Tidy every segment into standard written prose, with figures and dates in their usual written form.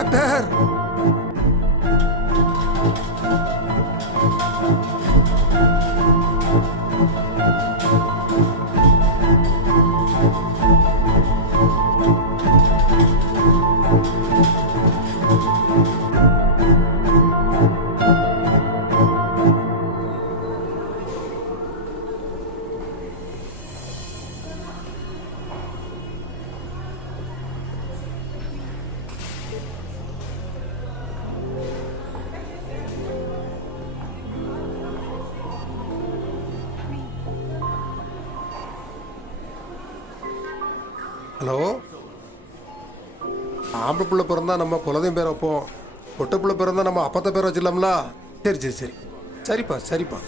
Doctor hello, ஆம்பளை பிள்ளை பிறந்தா நம்ம குலதையும் பேர் வைப்போம், பொட்டை பிள்ளை பிறந்தா நம்ம அப்பத்த பேர் வச்சிடலாம்ல. சரி சரி சரி சரிப்பா சரிப்பா.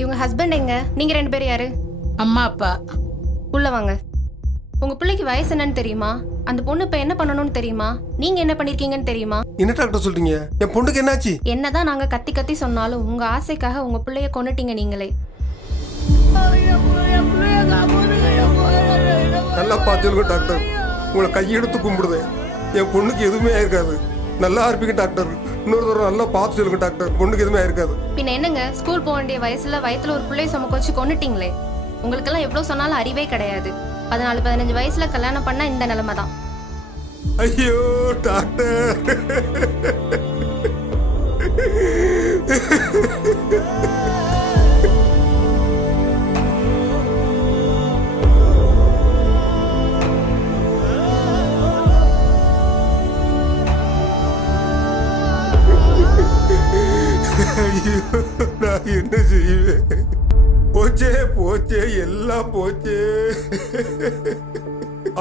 இவங்க ஹஸ்பண்ட் எங்க? நீங்க ரெண்டு பேரும் யாரு? அம்மா அப்பா. உள்ள வாங்க. உங்க பிள்ளைக்கு வயசு என்னன்னு தெரியுமா? அந்த பொண்ணு இப்ப என்ன பண்ணணும்னு தெரியுமா? நீங்க என்ன பண்ணிருக்கீங்கன்னு தெரியுமா? என்ன டாக்டர் சொல்றீங்க? என் பொண்ணுக்கு என்னாச்சு? என்னதான் நாங்க கத்தி கத்தி சொன்னாலும் உங்க ஆசைக்காக உங்க பிள்ளைய கொன்னுட்டீங்க நீங்களே. நல்லா பார்த்துருங்க டாக்டர், உங்களை கையெடுத்து கும்பிடுதேன். என் பொண்ணுக்கு எதுவுமே ஆயிருக்காது. நல்லா இருப்பீங்க டாக்டர். இன்னொரு தடவை நல்லா பார்த்து சொல்லுங்க டாக்டர், பொண்ணுக்கு எதுவுமே ஆயிருக்காது. பின்ன என்னங்க, ஸ்கூல் போக வேண்டிய வயசுல வயத்துல ஒரு பிள்ளைய சுமக்க வச்சு கொன்னுட்டீங்களே. உங்களுக்கெல்லாம் எவ்வளவு சொன்னாலும் அறிவே கிடையாது. 14-15 வயசுல கல்யாணம் பண்ணா இந்த நிலைமை தான். ஐயோ டாக்டர், ஐயோ நான் என்ன செய்வேன்? போச்சே போச்சே எல்லாம் போச்சே.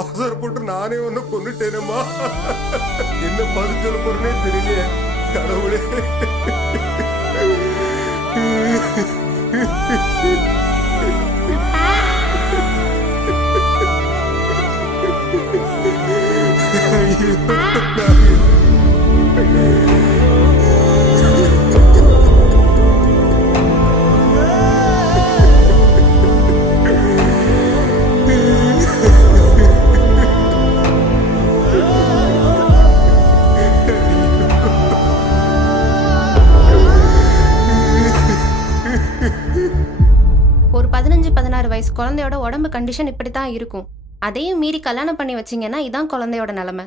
அவசரப்பட்டு நானே ஒண்ணு கொண்டுட்டேனம்மா. என்ன பதில் சொல்ல போறேனே தெரியலையே கடவுளே. ஒரு 15-16 வயசு குழந்தையோட உடம்பு கண்டிஷன் இப்படித்தான் இருக்கும். அதையும் மீறி கல்யாணம் பண்ணி வச்சீங்கன்னா இதான் குழந்தையோட நிலைமை.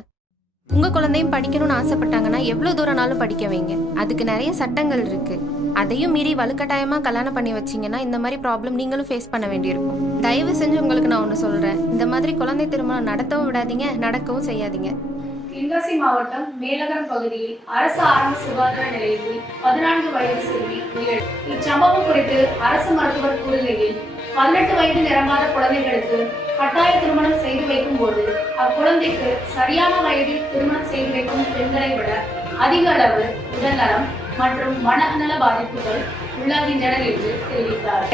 உங்க குழந்தையும் படிக்கணும்னு ஆசைப்பட்டாங்கன்னா எவ்வளவு தூரம்னாலும் படிக்க வைங்க. அதுக்கு நிறைய சட்டங்கள் இருக்கு. அதையும் மீறி வலுக்கட்டாயமா கல்யாணம் பண்ணி வச்சீங்கன்னா இந்த மாதிரி ப்ராப்ளம் நீங்களும் ஃபேஸ் பண்ண வேண்டியிருக்கும். தயவு செஞ்சு உங்களுக்கு நான் ஒன்று சொல்றேன், இந்த மாதிரி குழந்தை திருமணம் நடத்தவும் விடாதீங்க, நடக்கவும் செய்யாதீங்க. தென்காசி மாவட்டம் மேலகரம் பகுதியில் அரசு ஆரம்ப சுகாதார நிலையத்தில் 14 வயது சிறுமி உயிரிழந்தார். இச்சம்பவம் குறித்து அரசு மருத்துவர் கூறுகையில், 18 வயது நிரம்பாத குழந்தைகளுக்கு கட்டாய திருமணம் செய்து வைக்கும் போது அக்குழந்தைக்கு சரியான வயதில் திருமணம் செய்து வைக்கும் பெண்களை விட அதிக அளவு உடல்நலம் மற்றும் மனநல பாதிப்புகள் உள்ளாகின்றன என்று தெரிவித்தார்.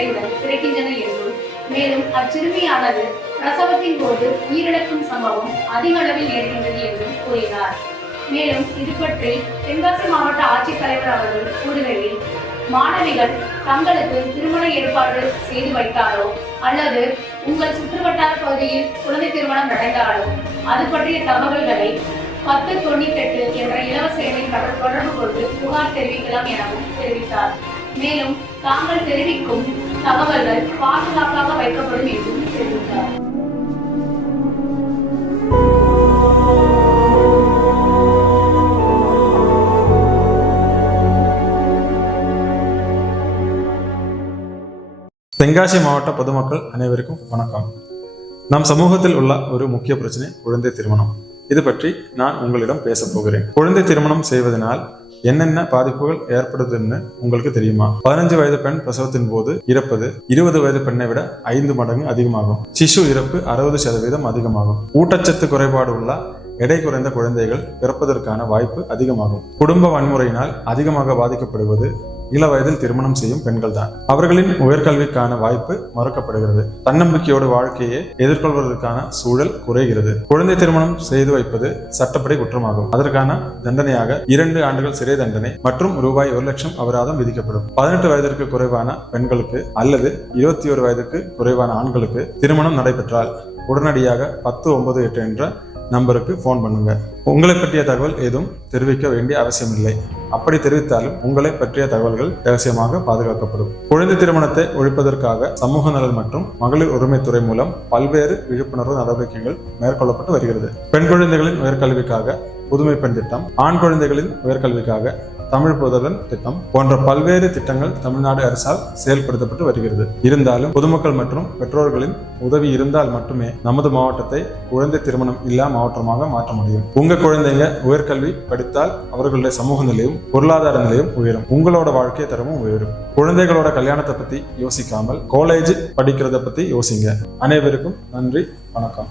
கிடைக்கின்றன என்றும், மேலும் அச்சிறுமியானது பிரசவத்தின் போது உயிரிழக்கும் சம்பவம் அதிக அளவில் நேர்கின்றது என்றும் கூறினார். மேலும் இது பற்றி தென்காசி மாவட்ட ஆட்சித்தலைவர் அவர்கள் கூறுகையில், மாணவிகள் தங்களுக்கு திருமண ஏற்பாடு செய்து வைத்தாலோ அல்லது உங்கள் சுற்றுவட்டார பகுதியில் குழந்தை திருமணம் நடந்தாலோ அது பற்றிய தகவல்களை 1098 என்ற இலவச எண்ணில் தொடர்பு கொண்டு புகார் தெரிவிக்கலாம் எனவும் தெரிவித்தார். மேலும் தாங்கள் தெரிவிக்கும் தகவல்கள் பாதுகாப்பாக வைக்கப்படும் என்றும் தெரிவித்தார். தென்காசி மாவட்ட பொதுமக்கள் அனைவருக்கும் வணக்கம். நம் சமூகத்தில் உள்ள ஒரு முக்கிய பிரச்சனை குழந்தை திருமணம். இது பற்றி நான் உங்களிடம் பேச போகிறேன். குழந்தை திருமணம் செய்வதனால் என்னென்ன பாதிப்புகள் ஏற்படுதுன்னு உங்களுக்கு தெரியுமா? 15 வயது பெண் பிரசவத்தின் போது இறப்பது 20 வயது பெண்ணை விட 5 மடங்கு அதிகமாகும். சிசு இறப்பு 60% அதிகமாகும். ஊட்டச்சத்து குறைபாடு உள்ள எடை குறைந்த குழந்தைகள் பிறப்பதற்கான வாய்ப்பு அதிகமாகும். குடும்ப வன்முறையினால் அதிகமாக பாதிக்கப்படுவது இள வயதில் திருமணம் செய்யும் பெண்கள் தான். அவர்களின் உயர்கல்விக்கான வாய்ப்பு மறுக்கப்படுகிறது. தன்னம்பிக்கையோடு வாழ்க்கையை எதிர்கொள்வதற்கான சூழல் குறைகிறது. குழந்தை திருமணம் செய்து வைப்பது சட்டப்படி குற்றமாகும். அதற்கான தண்டனையாக 2 ஆண்டுகள் சிறை தண்டனை மற்றும் ரூபாய் 1 லட்சம் அபராதம் விதிக்கப்படும். 18 வயதிற்கு குறைவான பெண்களுக்கு அல்லது 21 வயதுக்கு குறைவான ஆண்களுக்கு திருமணம் நடைபெற்றால் உடனடியாக 1098 என்ற நம்பருக்கு போன் பண்ணுங்க. உங்களை பற்றிய தகவல் ஏதும் தெரிவிக்க வேண்டிய அவசியம் இல்லை. அப்படி தெரிவித்தாலும் உங்களை பற்றிய தகவல்கள் ரகசியமாக பாதுகாக்கப்படும். குழந்தை திருமணத்தை ஒழிப்பதற்காக சமூக நலன் மற்றும் மகளிர் உரிமைத்துறை மூலம் பல்வேறு விழிப்புணர்வு நடவடிக்கைகள் மேற்கொள்ளப்பட்டு வருகிறது. பெண் குழந்தைகளின் உயர்கல்விக்காக புதுமை பெண் திட்டம், ஆண் குழந்தைகளின் உயர்கல்விக்காக தமிழ் புதல்வன் திட்டம் போன்ற பல்வேறு திட்டங்கள் தமிழ்நாடு அரசால் செயல்படுத்தப்பட்டு வருகிறது. இருந்தாலும் பொதுமக்கள் மற்றும் பெற்றோர்களின் உதவி இருந்தால் மட்டுமே நமது மாவட்டத்தை குழந்தை திருமணம் இல்லா மாவட்டமாக மாற்ற முடியும். உங்க குழந்தைங்க உயர்கல்வி படித்தால் அவர்களுடைய சமூக நிலையும் பொருளாதார நிலையும் உயரும். உங்களோட வாழ்க்கை தரமும் உயரும். குழந்தைகளோட கல்யாணத்தை பத்தி யோசிக்காமல் காலேஜ் படிக்கிறத பத்தி யோசிங்க. அனைவருக்கும் நன்றி, வணக்கம்.